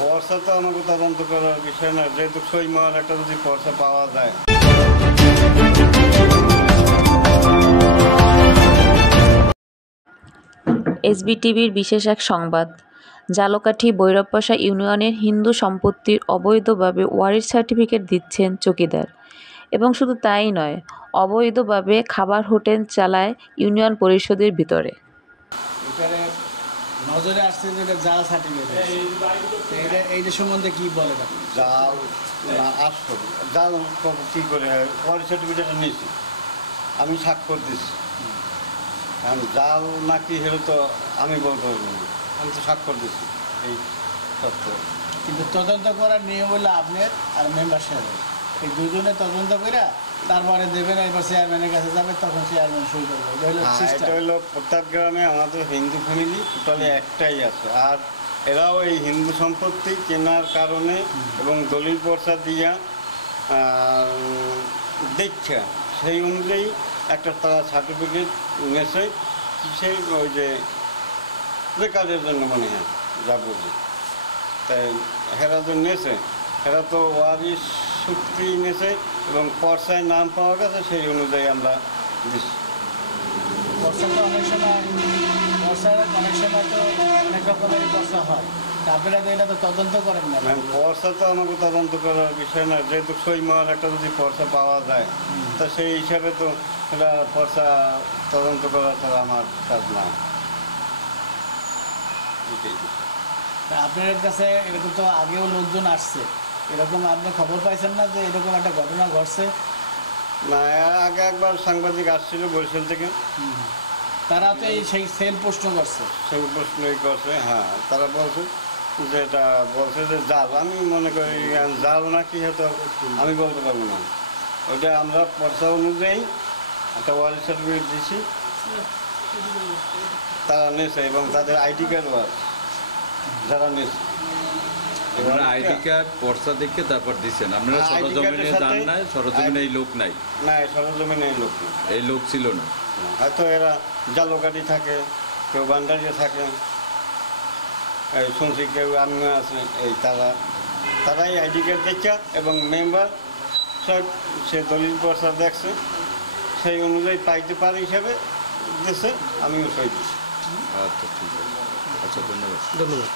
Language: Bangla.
পর্সা তো আমাকে তদন্ত করার বিষয় না, যেহেতু সই মার একটা যদি পর্সা পাওয়া যায়। এসবিটিভির বিশেষ এক সংবাদ। জালকাঠি ভৈরবপাশা ইউনিয়নের হিন্দু সম্পত্তির অবৈধভাবে ওয়ারিশ সার্টিফিকেট দিচ্ছেন চৌকিদার। এবং শুধু তাই নয়, অবৈধভাবে খাবার হোটেল চালায় ইউনিয়ন পরিষদের ভিতরে। নজরে আসছে যে এটা জাল সার্টিফিকেট, এইটা সম্বন্ধে কি বলে? জাল না আসল জাল কী করে হয়? ওয়ারিশ সার্টিফিকেটটা নিয়েছি, আমি স্বাক্ষর দিচ্ছি। কারণ জাল নাকি হেলে তো আমি বলতে পারবো না, আমি তো স্বাক্ষর দিচ্ছি এই তথ্য। কিন্তু তদন্ত করার নিয়ম হলো আপনার আর মেম্বার সাহেবের, এই দুজনে তদন্ত করে তারপরে দেবেন, এবার চেয়ারম্যানের কাছে যাবে, তখন চেয়ারম্যান সই করবে। এটা হলো প্রত্যেক গ্রামে আমাদের হিন্দু ফ্যামিলি টোটালি একটাই আছে, আর এরাও এই হিন্দু সম্পত্তি কেনার কারণে এবং দলিল পর্চা দিয়া দেখা সেই অনুযায়ী একটা তারা সার্টিফিকেট নেছে, সেই ওই যে রেকর্ডের জন্য মনে হয় যা বুঝি। তাই হেরা যে নেছে, এরা তো ওয়ারিশ সূত্রে নেছে এবং পর্চায় নাম পাওয়া গেছে, সেই অনুযায়ী আমরা দিচ্ছি। পর্চা তো অনেক সময় তো অনেক রকমের পর্চা হয়, আপনারা তো এটা তো তদন্ত করেন না। পর্চা তো আমাকে তদন্ত করার বিষয় না, যেহেতু সই মার একটা যদি পর্চা পাওয়া যায়, তা সেই হিসাবে তো এটা পর্চা তদন্ত করা তো আমার কাজ না। আপনার কাছে এরকম তো আগেও লোকজন আসছে, এরকম আপনি খবর পাইছেন না যে এরকম একটা ঘটনা ঘটছে? না, আগে একবার সাংবাদিক আসছিল বরিশাল থেকে, তারা তো এই সেই সেম প্রশ্ন করছে। সেই প্রশ্নই করছে, হ্যাঁ। তারা বলছে যে এটা বলছে যে জাল। আমি মনে করি জাল না কি হয়তো আমি বলতে পারবো না। ওইটা আমরা পর্চা অনুযায়ী একটা ওয়ারিশ সার্টিফিকেট দিচ্ছি, তারা নেছে এবং তাদের আইডি কার্ডও আছে যারা নেছে। আইডি কার্ড পর্চা দেখে তারপর দিচ্ছেন আপনারা? সরজমিনে যান নাই? সরজমিনে এই লোক নাই? না, সরজমিনে এই লোক নেই, এই লোক ছিল না। হয়তো এরা জালকাঠি থাকে, কেউ বান্ডারিয়ে থাকে, এই শুনছি কেউ আমি আছে, এই তারাই আইডি কার্ড দেখা এবং মেম্বার সব সে দলিল পর্চা দেখছে, সেই অনুযায়ী পাইতে পারে হিসাবে দিচ্ছে, আমিও সই দিচ্ছি। আচ্ছা, ঠিক আছে। আচ্ছা, ধন্যবাদ।